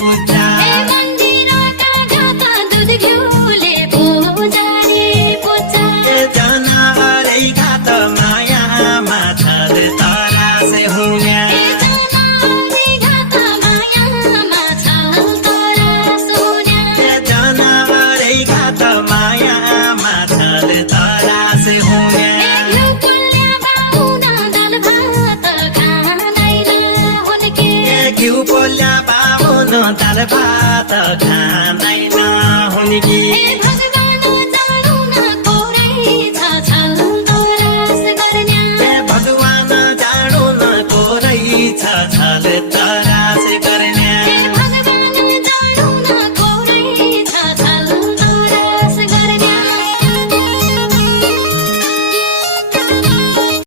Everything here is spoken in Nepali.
पूजा जनावरै घात माया माछल तरासे हुने जनावरै घात माया माछल तरासे हुने घिउ पोल्या बाहुन दाल भात खाँदैन